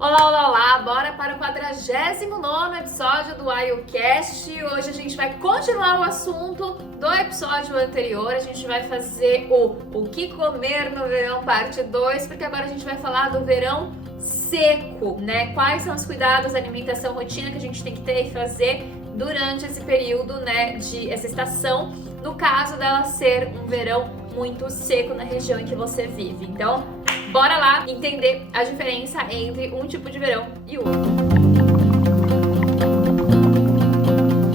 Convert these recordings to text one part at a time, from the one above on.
Olá, olá, olá! Bora para o 49º episódio do IUCast. Hoje a gente vai continuar o assunto do episódio anterior. A gente vai fazer o que comer no verão parte 2, porque agora a gente vai falar do verão seco, né? Quais são os cuidados, alimentação, rotina que a gente tem que ter e fazer durante esse período, né, essa estação, no caso dela ser um verão muito seco na região em que você vive. Então, bora lá entender a diferença entre um tipo de verão e outro.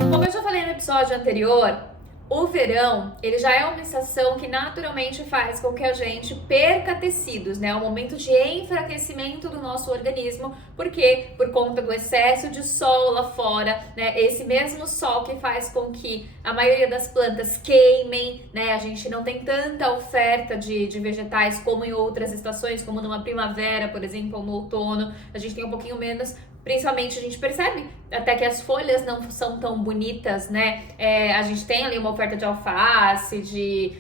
Como eu já falei no episódio anterior, o verão, ele já é uma estação que naturalmente faz com que a gente perca tecidos, né? É um momento de enfraquecimento do nosso organismo, porque por conta do excesso de sol lá fora, né? Esse mesmo sol que faz com que a maioria das plantas queimem, né? A gente não tem tanta oferta de vegetais como em outras estações, como numa primavera, por exemplo, ou no outono, a gente tem um pouquinho menos. Principalmente a gente percebe até que as folhas não são tão bonitas, né? A gente tem ali uma oferta de alface, de,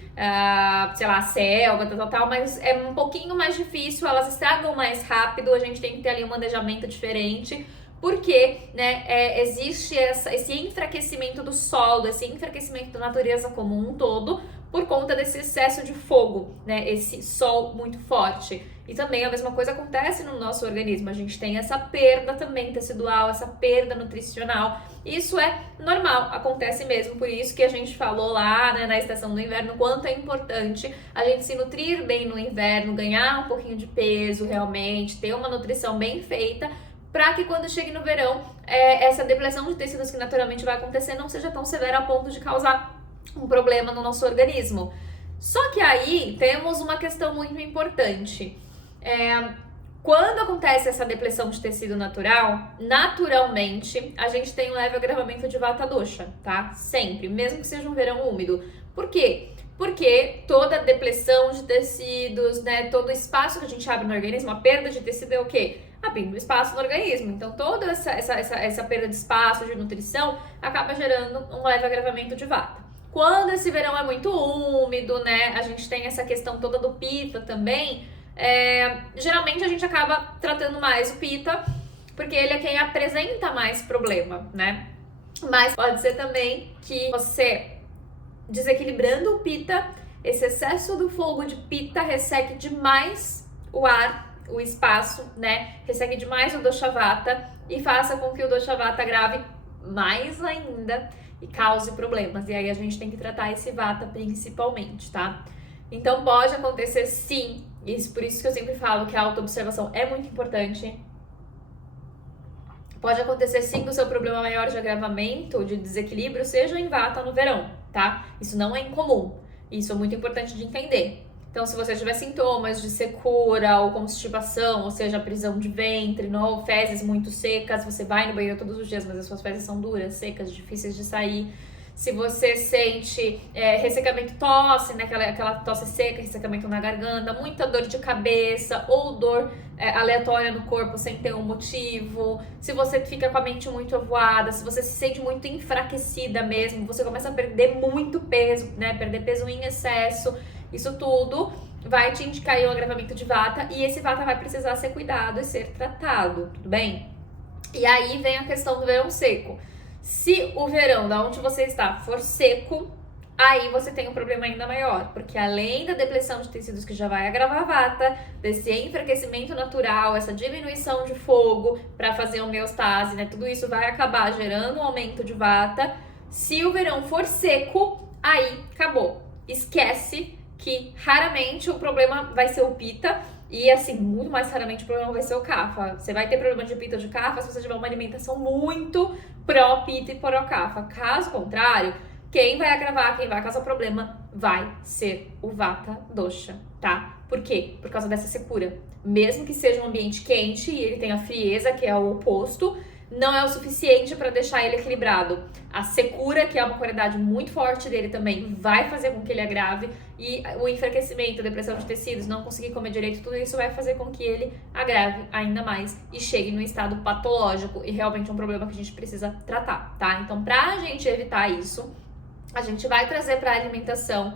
sei lá, selga, tal, mas é um pouquinho mais difícil, elas estragam mais rápido, a gente tem que ter ali um manejamento diferente, porque, né, existe esse enfraquecimento do solo, esse enfraquecimento da natureza como um todo, por conta desse excesso de fogo, né? Esse sol muito forte. E também a mesma coisa acontece no nosso organismo. A gente tem essa perda também tecidual, essa perda nutricional. Isso é normal, acontece mesmo. Por isso que a gente falou lá, né, na estação do inverno, quanto é importante a gente se nutrir bem no inverno, ganhar um pouquinho de peso realmente, ter uma nutrição bem feita, para que quando chegue no verão, essa depressão de tecidos que naturalmente vai acontecer não seja tão severa a ponto de causar um problema no nosso organismo. Só que aí temos uma questão muito importante. Quando acontece essa depressão de tecido natural, naturalmente a gente tem um leve agravamento de vata dosha, tá? Sempre, mesmo que seja um verão úmido. Por quê? Porque toda depressão de tecidos, né, todo o espaço que a gente abre no organismo, a perda de tecido é o quê? Abrindo espaço no organismo. Então, toda essa perda de espaço, de nutrição, acaba gerando um leve agravamento de vata. Quando esse verão é muito úmido, né, a gente tem essa questão toda do pitta também, geralmente a gente acaba tratando mais o pitta, porque ele é quem apresenta mais problema, né? Mas pode ser também que você, desequilibrando o pitta, esse excesso do fogo de pitta resseque demais o ar, o espaço, né? Resseque demais o dosha vata e faça com que o dosha vata agrave mais ainda e cause problemas. E aí a gente tem que tratar esse vata principalmente, tá? Então pode acontecer sim, por isso que eu sempre falo que a autoobservação é muito importante. Pode acontecer sim do seu problema maior de agravamento, de desequilíbrio, seja em vata no verão, tá? Isso não é incomum. Isso é muito importante de entender. Então, se você tiver sintomas de secura ou constipação, ou seja, prisão de ventre, fezes muito secas, você vai no banheiro todos os dias, mas as suas fezes são duras, secas, difíceis de sair. Se você sente ressecamento, tosse, né, aquela tosse seca, ressecamento na garganta, muita dor de cabeça ou dor aleatória no corpo sem ter um motivo, se você fica com a mente muito avoada, se você se sente muito enfraquecida mesmo, você começa a perder muito peso, né, perder peso em excesso, isso tudo vai te indicar aí um agravamento de vata e esse vata vai precisar ser cuidado e ser tratado, tudo bem? E aí vem a questão do verão seco. Se o verão, da onde você está, for seco, aí você tem um problema ainda maior, porque além da depressão de tecidos que já vai agravar a vata, desse enfraquecimento natural, essa diminuição de fogo para fazer homeostase, né? Tudo isso vai acabar gerando um aumento de vata. Se o verão for seco, aí acabou. Esquece que raramente o problema vai ser o pitta. E assim, muito mais raramente o problema vai ser o kapha. Você vai ter problema de pitta ou de kapha se você tiver uma alimentação muito pró-pitta e pró-kapha. Caso contrário, quem vai agravar, quem vai causar problema vai ser o vata dosha, tá? Por quê? Por causa dessa secura. Mesmo que seja um ambiente quente e ele tenha frieza, que é o oposto, não é o suficiente para deixar ele equilibrado. A secura, que é uma qualidade muito forte dele também, vai fazer com que ele agrave, e o enfraquecimento, a depressão de tecidos, não conseguir comer direito, tudo isso vai fazer com que ele agrave ainda mais e chegue no estado patológico, e realmente é um problema que a gente precisa tratar, tá? Então, pra gente evitar isso, a gente vai trazer pra alimentação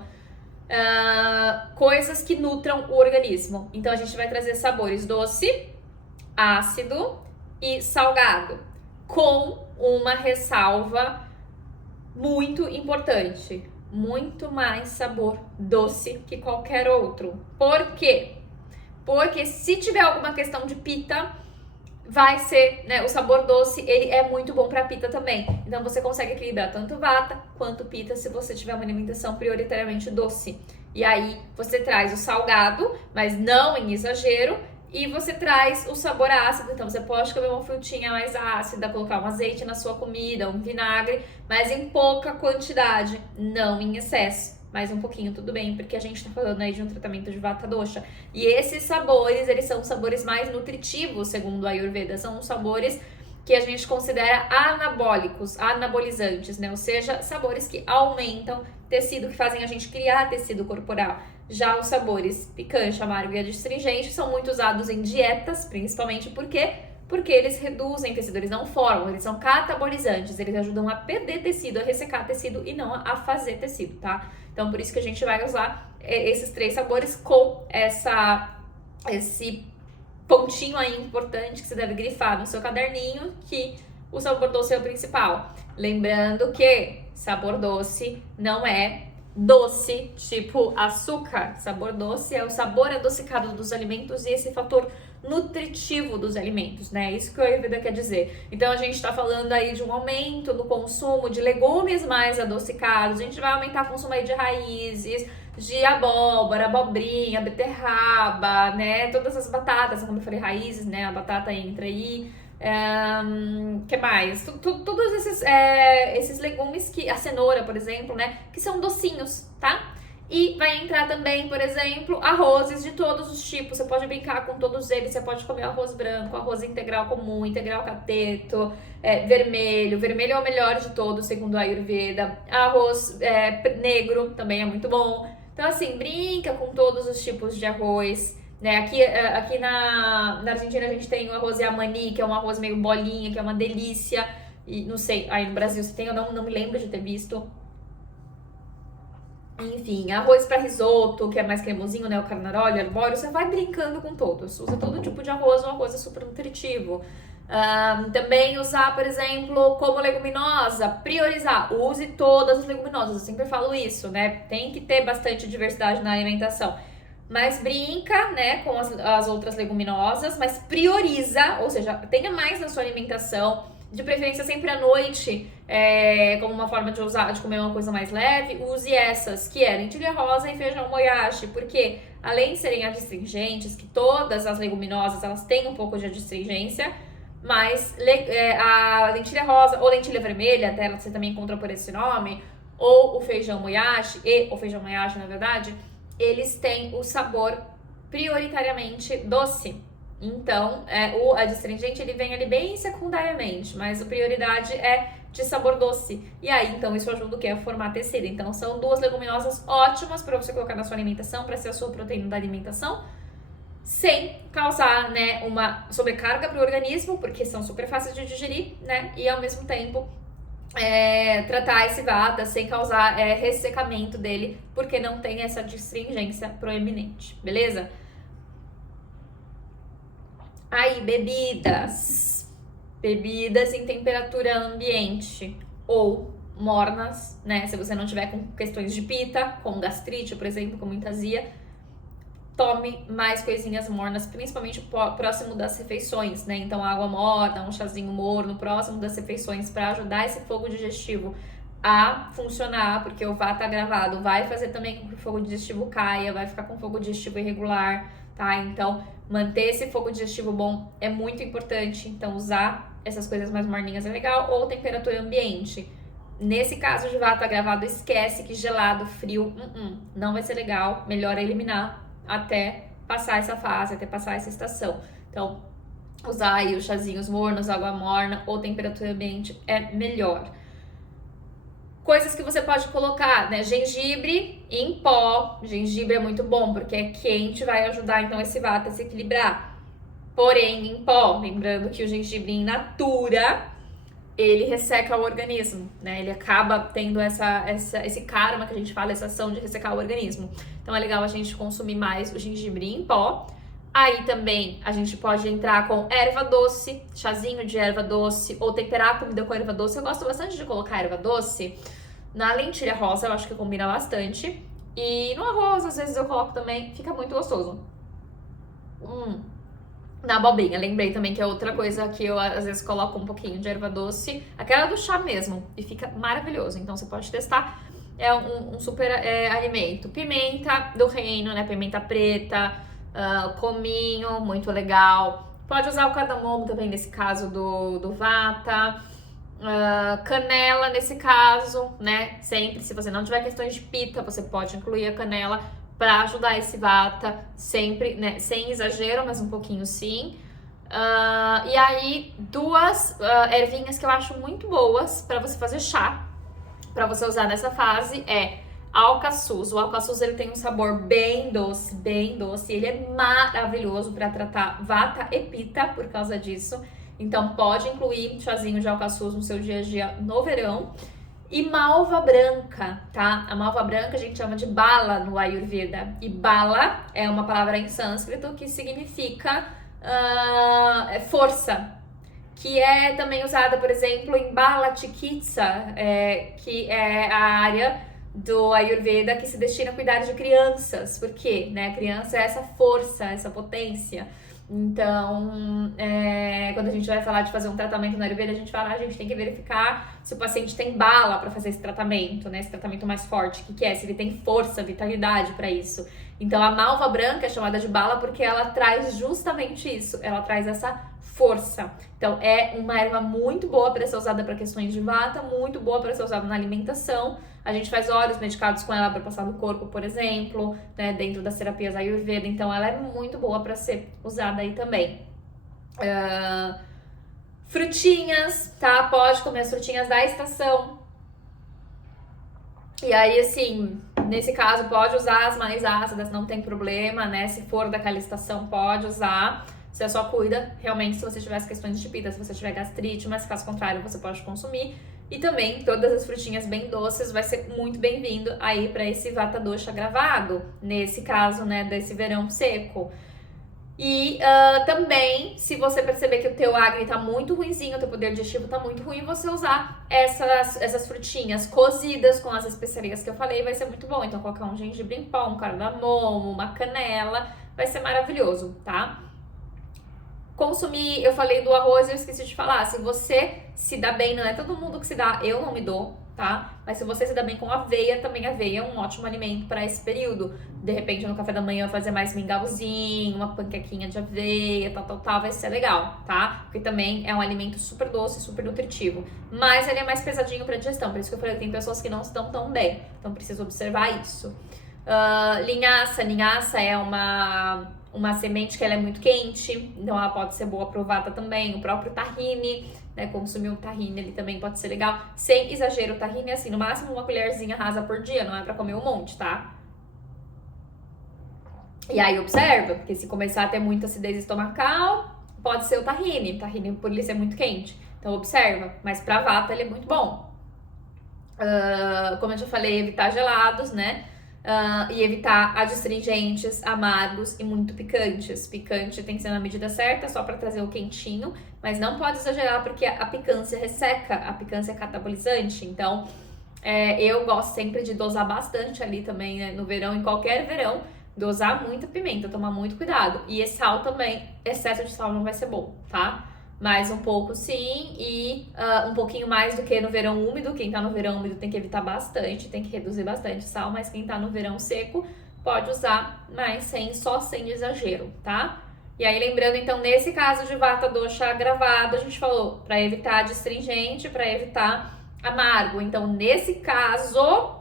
coisas que nutram o organismo. Então, a gente vai trazer sabores doce, ácido e salgado, com uma ressalva muito importante: muito mais sabor doce que qualquer outro. Por quê? Porque se tiver alguma questão de pita, vai ser, né, o sabor doce, ele é muito bom para pita também. Então você consegue equilibrar tanto vata quanto pita se você tiver uma alimentação prioritariamente doce. E aí você traz o salgado, mas não em exagero, e você traz o sabor ácido. Então você pode comer uma frutinha mais ácida, colocar um azeite na sua comida, um vinagre, mas em pouca quantidade, não em excesso. Mais um pouquinho, tudo bem, porque a gente tá falando aí de um tratamento de vata dosha. E esses sabores, eles são sabores mais nutritivos, segundo a Ayurveda. São sabores que a gente considera anabólicos, anabolizantes, né? Ou seja, sabores que aumentam tecido, que fazem a gente criar tecido corporal. Já os sabores picante, amargo e adstringente são muito usados em dietas, principalmente porque eles reduzem tecido, eles não formam, eles são catabolizantes, eles ajudam a perder tecido, a ressecar tecido e não a fazer tecido, tá? Então, por isso que a gente vai usar esses 3 sabores com esse pontinho aí importante que você deve grifar no seu caderninho, que o sabor doce é o principal. Lembrando que sabor doce não é doce tipo açúcar. Sabor doce é o sabor adocicado dos alimentos e esse fator nutritivo dos alimentos, né? Isso que o Ayurveda quer dizer. Então a gente tá falando aí de um aumento no consumo de legumes mais adocicados, a gente vai aumentar o consumo aí de raízes, de abóbora, abobrinha, beterraba, né? Todas as batatas, como eu falei, raízes, né? A batata entra aí. Que mais? Todos esses legumes, que a cenoura, por exemplo, né? Que são docinhos, tá? E vai entrar também, por exemplo, arrozes de todos os tipos. Você pode brincar com todos eles. Você pode comer arroz branco, arroz integral comum, integral cateto, vermelho. Vermelho é o melhor de todos, segundo a Ayurveda. Arroz negro também é muito bom. Então, assim, brinca com todos os tipos de arroz. Né? Aqui na Argentina a gente tem o arroz yamani, que é um arroz meio bolinha, que é uma delícia. E não sei, aí no Brasil se tem ou não me lembro de ter visto. Enfim, arroz para risoto, que é mais cremosinho, né? O carnaroli, arbóreo, você vai brincando com todos. Usa todo tipo de arroz, o arroz é super nutritivo. Também usar, por exemplo, como leguminosa, priorizar. Use todas as leguminosas, eu sempre falo isso, né? Tem que ter bastante diversidade na alimentação. Mas brinca, né, com as outras leguminosas, mas prioriza, ou seja, tenha mais na sua alimentação, de preferência sempre à noite, como uma forma de comer uma coisa mais leve, use essas, que é lentilha rosa e feijão moyashi, porque além de serem adstringentes, que todas as leguminosas, elas têm um pouco de adstringência, mas a lentilha rosa ou lentilha vermelha, até você também encontra por esse nome, ou o feijão moyashi, na verdade, eles têm o sabor prioritariamente doce. Então, o adstringente ele vem ali bem secundariamente, mas a prioridade é de sabor doce. E aí, então, isso ajuda o quê? A formar tecido. Então, são 2 leguminosas ótimas para você colocar na sua alimentação, para ser a sua proteína da alimentação, sem causar, né, uma sobrecarga para o organismo, porque são super fáceis de digerir, né? E ao mesmo tempo tratar esse vata sem causar ressecamento dele, porque não tem essa adstringência proeminente, beleza? Aí, bebidas em temperatura ambiente ou mornas, né? Se você não tiver com questões de pita, com gastrite, por exemplo, com muita azia, tome mais coisinhas mornas, principalmente próximo das refeições, né? Então, água morna, um chazinho morno próximo das refeições para ajudar esse fogo digestivo a funcionar, porque o vata agravado vai fazer também com que o fogo digestivo caia, vai ficar com fogo digestivo irregular, tá? Então, manter esse fogo digestivo bom é muito importante. Então, usar essas coisas mais morninhas é legal, ou temperatura ambiente. Nesse caso de vata agravado, esquece que gelado, frio, não vai ser legal, melhor eliminar até passar essa fase, até passar essa estação. Então, usar aí os chazinhos mornos, água morna ou temperatura ambiente é melhor. Coisas que você pode colocar, né? Gengibre em pó. Gengibre é muito bom porque é quente, vai ajudar então esse vata a se equilibrar. Porém, em pó, lembrando que o gengibre in natura, ele resseca o organismo, né? Ele acaba tendo esse karma que a gente fala, essa ação de ressecar o organismo. Então é legal a gente consumir mais o gengibre em pó. Aí também a gente pode entrar com erva doce, chazinho de erva doce, ou temperar a comida com erva doce. Eu gosto bastante de colocar erva doce na lentilha rosa, eu acho que combina bastante. E no arroz, às vezes eu coloco também, fica muito gostoso. Na abobrinha, lembrei também que é outra coisa que eu às vezes coloco um pouquinho de erva doce, aquela do chá mesmo, e fica maravilhoso. Então você pode testar, é um super alimento. Pimenta do reino, né? Pimenta preta, cominho, muito legal. Pode usar o cardamomo também nesse caso do vata. Canela nesse caso, né? Sempre, se você não tiver questões de pita, você pode incluir a canela para ajudar esse vata, sempre, né? Sem exagero, mas um pouquinho sim. E aí, duas ervinhas que eu acho muito boas para você fazer chá, para você usar nessa fase é alcaçuz. O alcaçuz ele tem um sabor bem doce, ele é maravilhoso para tratar vata e pita por causa disso. Então pode incluir chazinho de alcaçuz no seu dia a dia no verão. E malva branca, tá? A malva branca a gente chama de bala no Ayurveda. E bala é uma palavra em sânscrito que significa força. Que é também usada, por exemplo, em Bala Chikitsa, que é a área do Ayurveda que se destina a cuidar de crianças. Por quê? Né? A criança é essa força, essa potência. Então, quando a gente vai falar de fazer um tratamento no Ayurveda, a gente fala, a gente tem que verificar se o paciente tem bala para fazer esse tratamento, né? Esse tratamento mais forte. O que é? Se ele tem força, vitalidade para isso. Então, a malva branca é chamada de bala porque ela traz justamente isso. Ela traz essa força. Então, é uma erva muito boa para ser usada para questões de vata, muito boa para ser usada na alimentação. A gente faz óleos medicados com ela para passar no corpo, por exemplo, né, dentro das terapias Ayurveda. Então, ela é muito boa para ser usada aí também. Frutinhas, tá? Pode comer as frutinhas da estação. E aí, assim, nesse caso, pode usar as mais ácidas, não tem problema, né? Se for daquela estação, pode usar. Você só cuida, realmente, se você tiver as questões de pita, se você tiver gastrite, mas caso contrário, você pode consumir. E também, todas as frutinhas bem doces vai ser muito bem-vindo aí para esse vata dosha gravado, nesse caso, né, desse verão seco. E também, se você perceber que o teu Agni tá muito ruinzinho, o teu poder digestivo tá muito ruim, você usar essas frutinhas cozidas com as especiarias que eu falei, vai ser muito bom. Então, colocar um gengibre em pó, um cardamomo, uma canela, vai ser maravilhoso, tá? Consumir, eu falei do arroz, eu esqueci de falar, se você se dá bem, não é todo mundo que se dá, eu não me dou, tá? Mas se você se dá bem com aveia, também aveia é um ótimo alimento para esse período. De repente, no café da manhã, fazer mais mingauzinho, uma panquequinha de aveia, tal, vai ser legal, tá? Porque também é um alimento super doce, super nutritivo. Mas ele é mais pesadinho para digestão, por isso que eu falei, tem pessoas que não estão tão bem, então preciso observar isso. Linhaça é uma semente que ela é muito quente, então ela pode ser boa pro vata também. O próprio tahine, né, consumir o tahine ele também pode ser legal, sem exagero. O tahine é assim, no máximo uma colherzinha rasa por dia, não é pra comer um monte, tá? E aí observa, porque se começar a ter muita acidez estomacal, pode ser o tahine por ele ser muito quente, então observa, mas pra vata ele é muito bom. Como eu já falei, evitar gelados, né? E evitar adstringentes, amargos e muito picantes. Picante tem que ser na medida certa, só para trazer o quentinho, mas não pode exagerar porque a picância resseca, a picância é catabolizante. Então, eu gosto sempre de dosar bastante ali também, né, no verão, em qualquer verão, dosar muita pimenta, tomar muito cuidado. E esse sal também, excesso de sal não vai ser bom, tá? Mais um pouco sim, e um pouquinho mais do que no verão úmido. Quem tá no verão úmido tem que evitar bastante, tem que reduzir bastante sal, mas quem tá no verão seco pode usar, mas sem exagero, tá? E aí lembrando, então, nesse caso de vata dosha agravado, a gente falou para evitar adstringente, para evitar amargo. Então, nesse caso,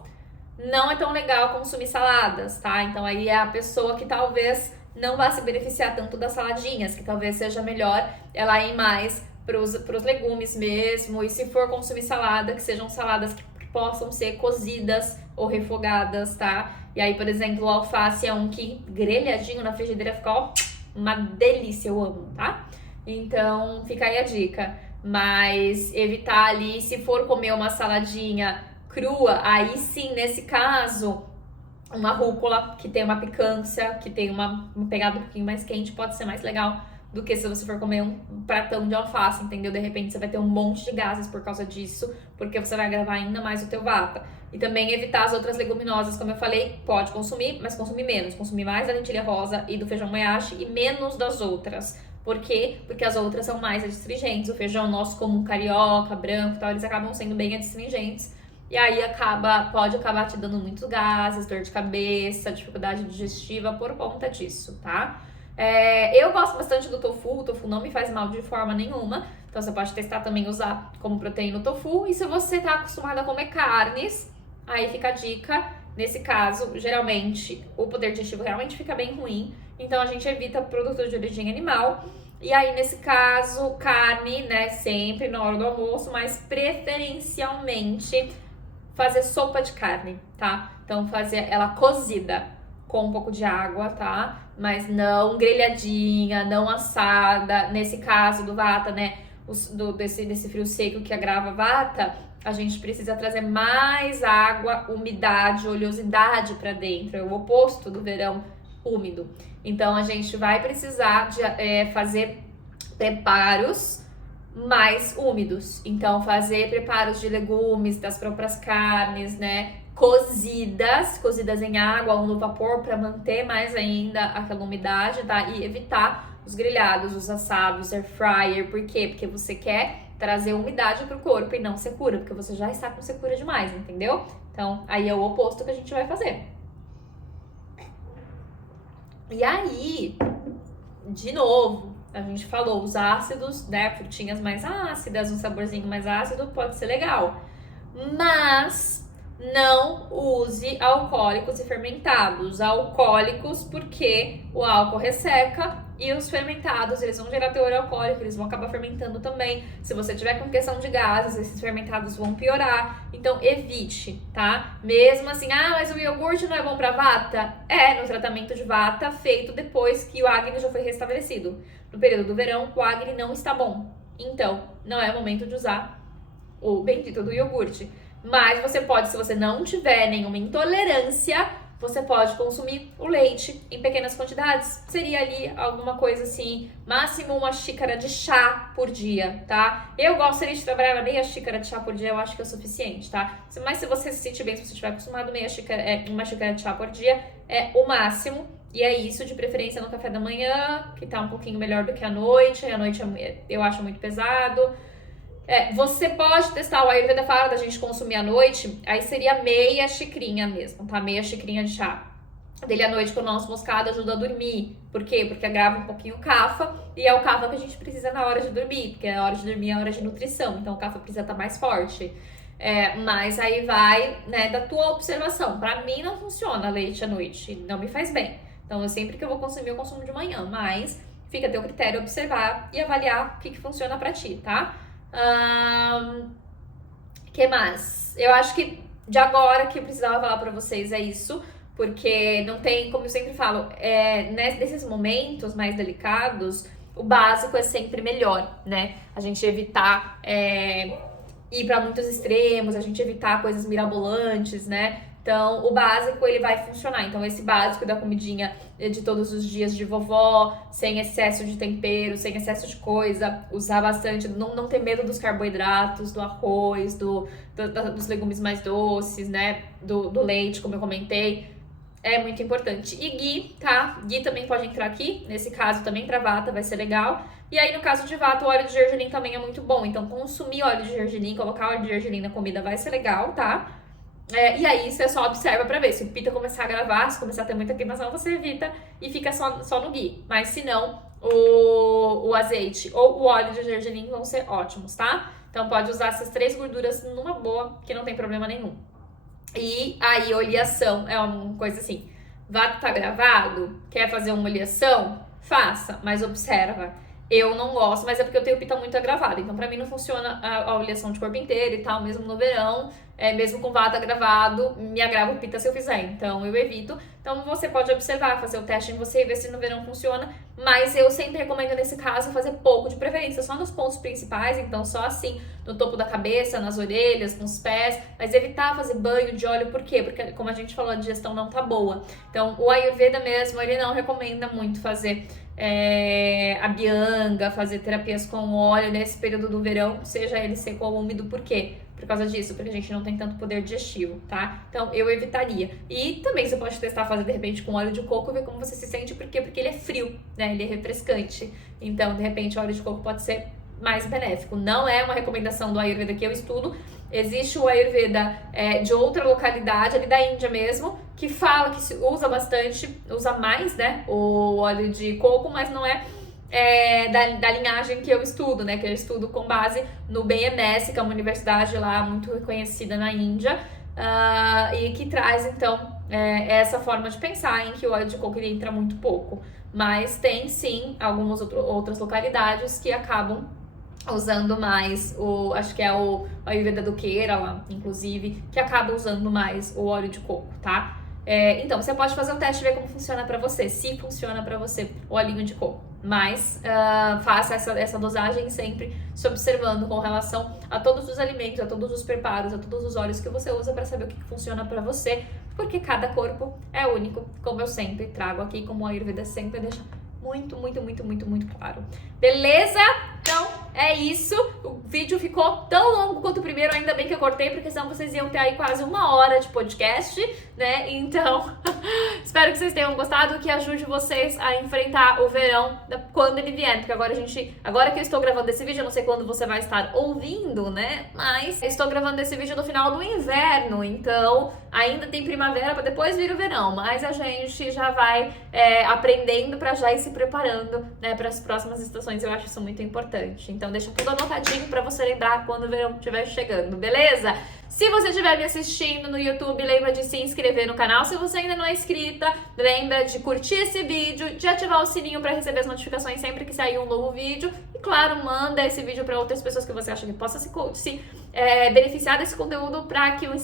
não é tão legal consumir saladas, tá? Então, aí é a pessoa que talvez não vai se beneficiar tanto das saladinhas, que talvez seja melhor ela ir mais pros legumes mesmo, e se for consumir salada, que sejam saladas que possam ser cozidas ou refogadas, tá? E aí, por exemplo, o alface é um que grelhadinho na frigideira fica, ó, uma delícia, eu amo, tá? Então, fica aí a dica. Mas evitar ali, se for comer uma saladinha crua, aí sim, nesse caso, uma rúcula que tem uma picância, que tem uma pegada um pouquinho mais quente, pode ser mais legal do que se você for comer um pratão de alface, entendeu? De repente você vai ter um monte de gases por causa disso, porque você vai agravar ainda mais o teu vata. E também evitar as outras leguminosas, como eu falei, pode consumir, mas consumir menos. Consumir mais da lentilha rosa e do feijão moyashi e menos das outras. Por quê? Porque as outras são mais adstringentes. O feijão nosso comum carioca, branco e tal, eles acabam sendo bem adstringentes. E aí pode acabar te dando muitos gases, dor de cabeça, dificuldade digestiva por conta disso, tá? Eu gosto bastante do tofu, o tofu não me faz mal de forma nenhuma, então você pode testar também usar como proteína o tofu. E se você tá acostumado a comer carnes, aí fica a dica, nesse caso, geralmente o poder digestivo realmente fica bem ruim, então a gente evita produtos de origem animal. E aí, nesse caso, carne, né, sempre na hora do almoço, mas preferencialmente fazer sopa de carne, tá? Então, fazer ela cozida com um pouco de água, tá? Mas não grelhadinha, não assada. Nesse caso do vata, né, desse frio seco que agrava vata, a gente precisa trazer mais água, umidade, oleosidade para dentro. É o oposto do verão úmido. Então, a gente vai precisar de fazer preparos mais úmidos. Então, fazer preparos de legumes, das próprias carnes, né? Cozidas em água ou no vapor para manter mais ainda aquela umidade, tá? E evitar os grelhados, os assados, air fryer. Por quê? Porque você quer trazer umidade pro corpo e não secura, porque você já está com secura demais, entendeu? Então, aí é o oposto que a gente vai fazer. E aí, de novo, a gente falou, os ácidos, né, frutinhas mais ácidas, um saborzinho mais ácido pode ser legal. Mas não use alcoólicos e fermentados. Alcoólicos porque o álcool resseca e os fermentados, eles vão gerar teor alcoólico, eles vão acabar fermentando também. Se você tiver com questão de gases, esses fermentados vão piorar. Então, evite, tá? Mesmo assim, mas o iogurte não é bom pra vata? No tratamento de vata feito depois que o Agni já foi restabelecido. No período do verão, o Agni não está bom. Então, não é o momento de usar o bendito do iogurte. Mas você pode, se você não tiver nenhuma intolerância, você pode consumir o leite em pequenas quantidades. Seria ali alguma coisa assim, máximo uma xícara de chá por dia, tá? Eu gostaria de trabalhar na meia xícara de chá por dia, eu acho que é o suficiente, tá? Mas se você se sentir bem, se você estiver acostumado, uma xícara de chá por dia é o máximo. E é isso, de preferência no café da manhã, que tá um pouquinho melhor do que à noite. À noite eu acho muito pesado. Você pode testar o Ayurveda fala da gente consumir à noite, aí seria meia xicrinha mesmo, tá? Meia xicrinha de chá. Dele à noite com o nosso moscado ajuda a dormir. Por quê? Porque agrava um pouquinho o kapha, e é o kapha que a gente precisa na hora de dormir, porque a hora de dormir é a hora de nutrição, então o kapha precisa estar mais forte. Mas aí vai, né, da tua observação. Pra mim não funciona leite à noite, não me faz bem. Então, sempre que eu vou consumir, eu consumo de manhã, mas fica a teu critério observar e avaliar o que funciona pra ti, tá? Que mais? Eu acho que de agora que eu precisava falar pra vocês é isso, porque não tem, como eu sempre falo, nesses momentos mais delicados, o básico é sempre melhor, né? A gente evitar ir pra muitos extremos, a gente evitar coisas mirabolantes, né? Então, o básico, ele vai funcionar. Então, esse básico da comidinha de todos os dias de vovó, sem excesso de tempero, sem excesso de coisa, usar bastante, não ter medo dos carboidratos, do arroz, dos legumes mais doces, né? Do leite, como eu comentei. É muito importante. E ghee, tá? Ghee também pode entrar aqui. Nesse caso, também pra vata vai ser legal. E aí, no caso de vata, o óleo de gergelim também é muito bom. Então, consumir óleo de gergelim, colocar óleo de gergelim na comida vai ser legal, tá? E aí você só observa pra ver. Se o pita começar a gravar, se começar a ter muita queimação, você evita e fica só no ghee. Mas se não, o azeite ou o óleo de gergelim vão ser ótimos, tá? Então pode usar essas 3 gorduras numa boa, que não tem problema nenhum. E aí, oleação é uma coisa assim, vata tá gravado, quer fazer uma oleação? Faça, mas observa. Eu não gosto, mas é porque eu tenho pita muito agravada. Então, pra mim, não funciona a oleação de corpo inteiro e tal, mesmo no verão. mesmo com vata gravado, me agrava o Pitta se eu fizer, então eu evito. Então você pode observar, fazer o teste em você e ver se no verão funciona, mas eu sempre recomendo nesse caso fazer pouco, de preferência só nos pontos principais, então só assim no topo da cabeça, nas orelhas, nos pés, mas evitar fazer banho de óleo, por quê? Porque como a gente falou, a digestão não tá boa. Então o Ayurveda mesmo, ele não recomenda muito fazer a bianga, fazer terapias com óleo nesse período do verão, seja ele seco ou úmido, por quê? Por causa disso, porque a gente não tem tanto poder digestivo, tá? Então eu evitaria. E também você pode testar fazer de repente com óleo de coco e ver como você se sente, por quê? Porque ele é frio, né? Ele é refrescante. Então, de repente, o óleo de coco pode ser mais benéfico. Não é uma recomendação do Ayurveda que eu estudo. Existe o Ayurveda de outra localidade, ali da Índia mesmo, que fala que se usa bastante, usa mais, né, o óleo de coco, mas não é da linhagem que eu estudo, né, que eu estudo com base no BMS, que é uma universidade lá muito reconhecida na Índia, e que traz, então, essa forma de pensar em que o óleo de coco ele entra muito pouco. Mas tem, sim, algumas outras localidades que acabam usando mais acho que é o Ayurveda do Kerala, inclusive, que acaba usando mais o óleo de coco, tá? Então, você pode fazer o teste e ver como funciona pra você, se funciona pra você o olhinho de coco. Mas faça essa dosagem sempre se observando com relação a todos os alimentos, a todos os preparos, a todos os óleos que você usa pra saber o que funciona pra você, porque cada corpo é único, como eu sempre trago aqui, como o Ayurveda sempre deixa muito, muito, muito, muito, muito claro. Beleza? Então, é isso. O vídeo ficou tão longo quanto o primeiro, ainda bem que eu cortei, porque senão vocês iam ter aí quase 1 hora de podcast, né? Então, espero que vocês tenham gostado, que ajude vocês a enfrentar o verão quando ele vier, porque agora que eu estou gravando esse vídeo, eu não sei quando você vai estar ouvindo, né? Mas eu estou gravando esse vídeo no final do inverno, então ainda tem primavera para depois vir o verão, mas a gente já vai aprendendo para já ir se preparando, né, para as próximas estações. Eu acho isso muito importante. Então deixa tudo anotadinho para você lembrar quando o verão estiver chegando, beleza? Se você estiver me assistindo no YouTube, lembra de se inscrever no canal. Se você ainda não é inscrita, lembra de curtir esse vídeo, de ativar o sininho para receber as notificações sempre que sair um novo vídeo. E claro, manda esse vídeo para outras pessoas que você acha que possa se beneficiar desse conteúdo, para que o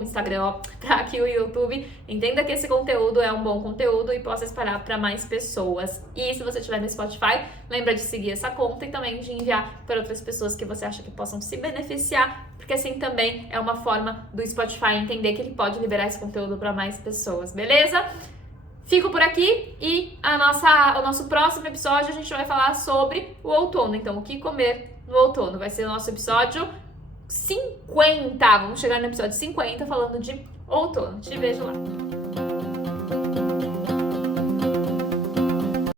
Instagram, para que o YouTube entenda que esse conteúdo é um bom conteúdo e possa espalhar para mais pessoas. E se você estiver no Spotify, lembra de seguir essa conta e também de enviar para outras pessoas que você acha que possam se beneficiar, porque assim também é uma forma do Spotify entender que ele pode liberar esse conteúdo para mais pessoas, beleza? Fico por aqui e o nosso próximo episódio a gente vai falar sobre o outono. Então, o que comer no outono vai ser o nosso episódio 50. Vamos chegar no episódio 50 falando de outono. Te vejo lá.